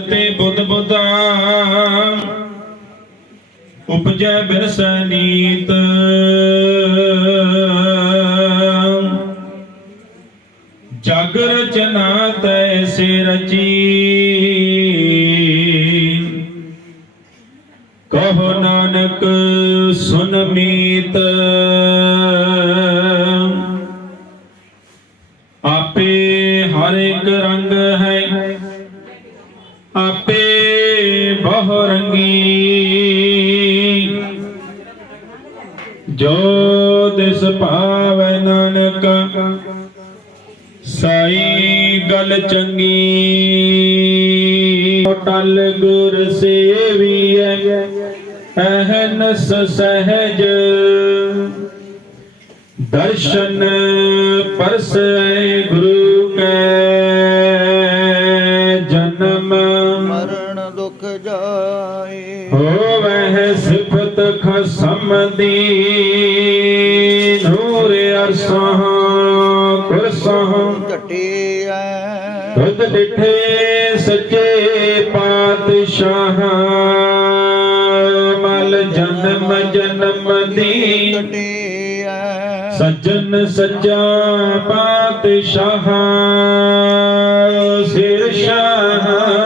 ਤੇ ਬੁੱਧ ਬੁੱਧਾ ਉਪਜੈ ਬਿਰਸੈ ਨੀਤ। ਜਗ ਰਚਨਾ ਤੈਸੇ ਰਚੀ ਕਹੋ ਨਾਨਕ, ਸੁਨ ਮੀਤ। ਆਪੇ ਹਰ ਇੱਕ ਰੰਗ ਹੈ। ਬਹੁ ਰੰਗੀ ਜੋ ਦਿਸ ਭਾਵੈ ਨਾਨਕ, ਸਾਈ ਗਲ ਚੰਗੀ। ਟਲ ਗੁਰ ਸੇਵੀਐ, ਅਹਨਸ ਸਹਜ। ਦਰਸ਼ਨ ਪਰਸੈ ਗੁਰੂ ਕੈ। ਜਾਏ। ਹੋਵੈ ਸਿਫਤ ਖਸਮ ਦੀ ਨੂਰ ਅਰਸਹ ਕੁਰਸਹ ਘਟਿਐ ਤੁਧ ਡਿਠੇ ਸੱਚੇ ਪਾਤਸ਼ਾਹ ਮਲ ਜਨਮ ਜਨਮ ਦੀ। ਘਟਿਐ ਸੱਜਣ ਸੱਚਾ ਪਾਤਸ਼ਾਹ ਸਿਰ ਸ਼ਾਹੋ।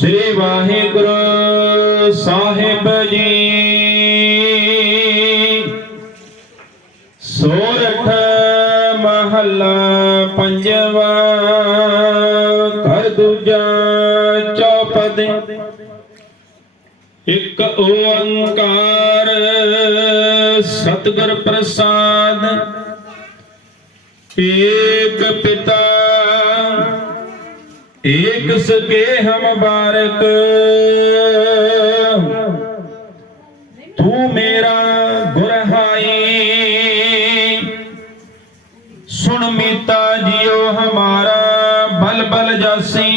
ਸ੍ਰੀ ਵਾਹਿਗੁਰੂ ਸਾਹਿਬ ਜੀ। ਸੋਰਠ ਮਹੱਲਾ ਪੰਜਵਾ, ਘਰ ਦੂਜਾ ਚੌਪਦ। ਇੱਕ ਓੰਕਾਰ ਸਤਗੁਰ ਪ੍ਰਸਾਦ। ਏਕ ਪਿਤਾ ایک سکے ہم بارک تو میرا گرہائی سن میتا جیو ہمارا بل بل جاسی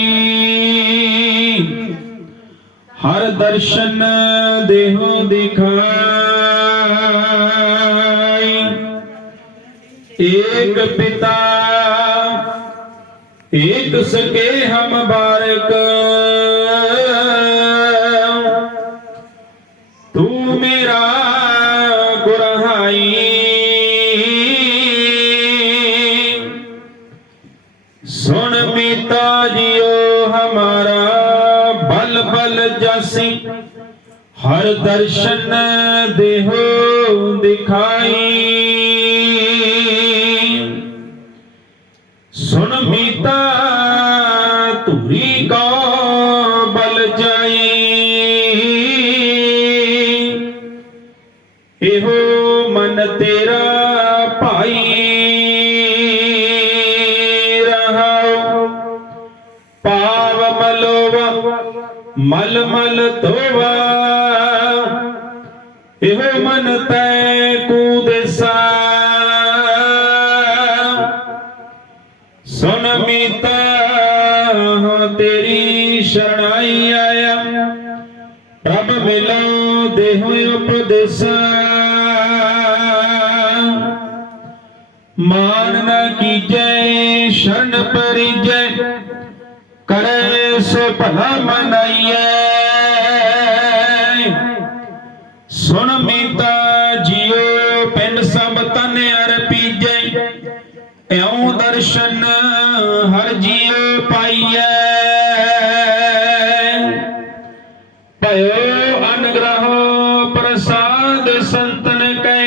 ہر درشن دیہو دکھائی ایک پتا एक सके हम बारक तू मेरा गुरहाई सुन पिता जियो हमारा बल बल जासी हर दर्शन देहो दिखाई ਇਹੋ ਮਨ ਤੇਰਾ ਭਾਈ ਰਹਾਉ ਪਾਵ ਮਲੋਵਾ, ਮਲ ਮਲ ਧੋਵਾ। ਇਹੋ ਮਨ ਤੈ ਕੂ ਦੇਸਾ ਸੁਨ ਮੀਤਾ ਤੇਰੀ ਸ਼ਰਣਾਈ ਆਇਆ। ਪ੍ਰਭ ਮਿਲੋ ਦੇਹੁ ਉਪਦੇਸਾ। ਮਾਨ ਨਾ ਕੀਜੈ, ਸ਼ਰਨ ਪਰਿਜੈ, ਕਰੇ ਸੋ ਭਲਾ ਮਨਾਈਐ। ਸੁਣ ਮੀਤਾ ਜਿਉ ਪਿੰਡ ਸਭ ਤਨ ਅਰਪੀਜੈ ਇਉ ਦਰਸ਼ਨ ਹਰ ਜੀਉ ਪਾਈਐ। ਭਇਓ ਅਨਗ੍ਰਹ ਪ੍ਰਸਾਦ ਸੰਤਨ ਕੈ,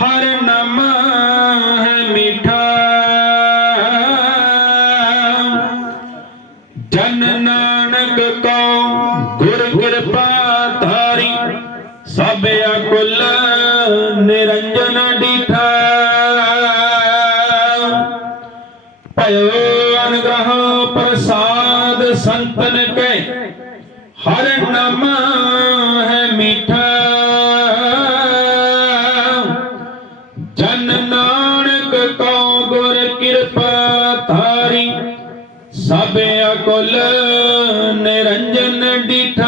ਹਰ ਨਾਮ ਧਾਰੀ, ਸਭ ਅਕੁਲ ਨਿਰੰਜਨ ਡਿਠਾ। ਭਇਓ ਅਨਗ੍ਰਹ ਪ੍ਰਸਾਦ ਸੰਤਨ ਕੈ, ਹਰ ਨਾਮ ਹੈ ਮੀਠਾ। ਜਨ ਨਾਨਕ ਕੋ ਗੁਰ ਕਿਰਪਾ ਧਾਰੀ, ਸਭ ਅਕੁਲ ਨਿਰੰਜਨ ਡਿਠਾ।